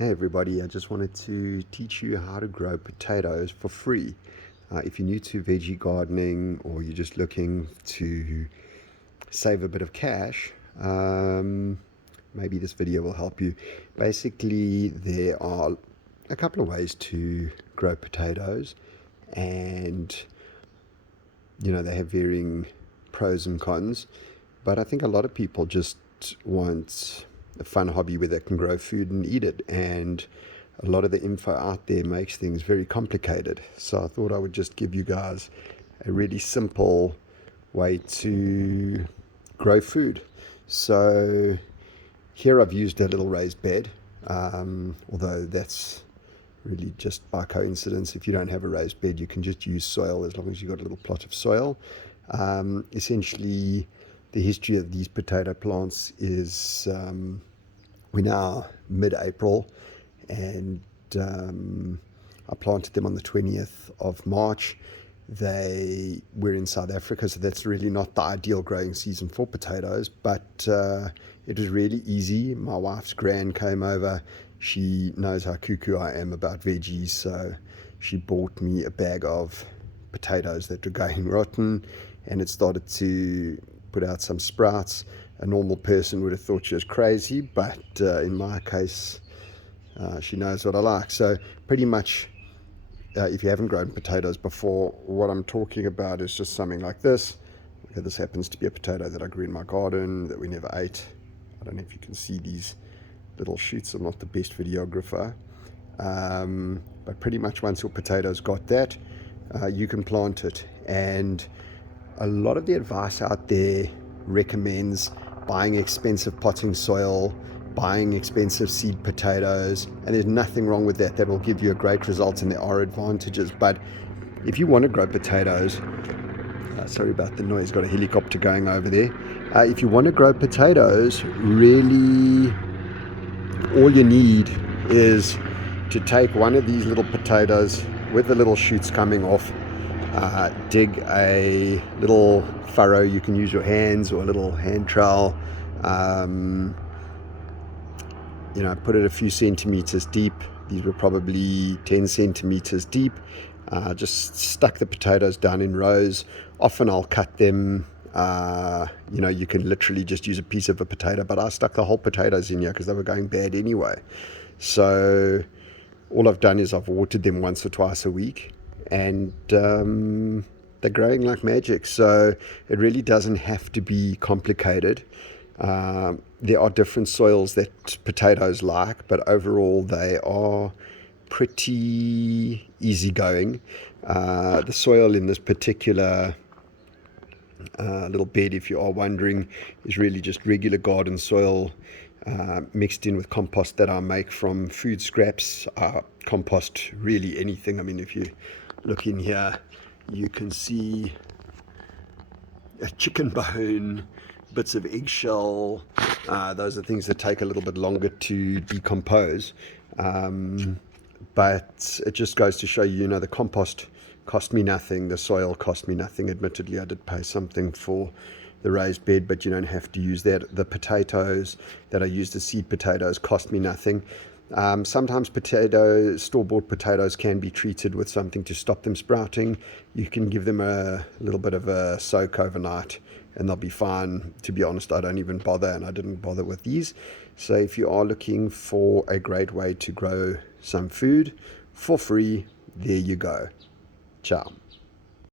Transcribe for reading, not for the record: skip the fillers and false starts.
Hey everybody, I just wanted to teach you how to grow potatoes for free. If you're new to veggie gardening or you're just looking to save a bit of cash, maybe this video will help you. Basically, there are a couple of ways to grow potatoes, and they have varying pros and cons. But I think a lot of people just want a fun hobby where they can grow food and eat it. And a lot of the info out there makes things very complicated. So I thought I would just give you guys a really simple way to grow food. So here I've used a little raised bed, although that's really just by coincidence. If you don't have a raised bed, you can just use soil as long as you've got a little plot of soil. Essentially, the history of these potato plants is we're now mid-April, and I planted them on the 20th of March. They were in South Africa, so that's really not the ideal growing season for potatoes, but it was really easy. My wife's gran came over. She knows how cuckoo I am about veggies, so she bought me a bag of potatoes that were going rotten, and it started to put out some sprouts. A normal person would have thought she was crazy, but in my case, she knows what I like. So pretty much, if you haven't grown potatoes before, what I'm talking about is just something like this. Okay, this happens to be a potato that I grew in my garden that we never ate. I don't know if you can see these little shoots. I'm not the best videographer. But pretty much once your potatoes got that, you can plant it. And a lot of the advice out there recommends buying expensive potting soil, buying expensive seed potatoes, and there's nothing wrong with that. That will give you a great result, and there are advantages. But if you want to grow potatoes, sorry about the noise, got a helicopter going over there. If you want to grow potatoes, really all you need is to take one of these little potatoes with the little shoots coming off, dig a little furrow. You can use your hands or a little hand trowel, put it a few centimeters deep. These were probably 10 centimeters deep. Just stuck the potatoes down in rows. Often I'll cut them. You can literally just use a piece of a potato, but I stuck the whole potatoes in here because they were going bad anyway. So all I've done is I've watered them once or twice a week, and they're growing like magic. So it really doesn't have to be complicated. There are different soils that potatoes like, but overall they are pretty easygoing. The soil in this particular little bed, if you are wondering, is really just regular garden soil, mixed in with compost that I make from food scraps. Compost really anything. I mean, if you look in here, you can see a chicken bone, bits of eggshell. Those are things that take a little bit longer to decompose. But it just goes to show you, the compost cost me nothing. The soil cost me nothing. Admittedly, I did pay something for the raised bed, but you don't have to use that. The potatoes that I used, the seed potatoes, cost me nothing. Sometimes store-bought potatoes can be treated with something to stop them sprouting. You can give them a little bit of a soak overnight and they'll be fine. To be honest, I don't even bother, and I didn't bother with these. So if you are looking for a great way to grow some food for free, there you go. Ciao.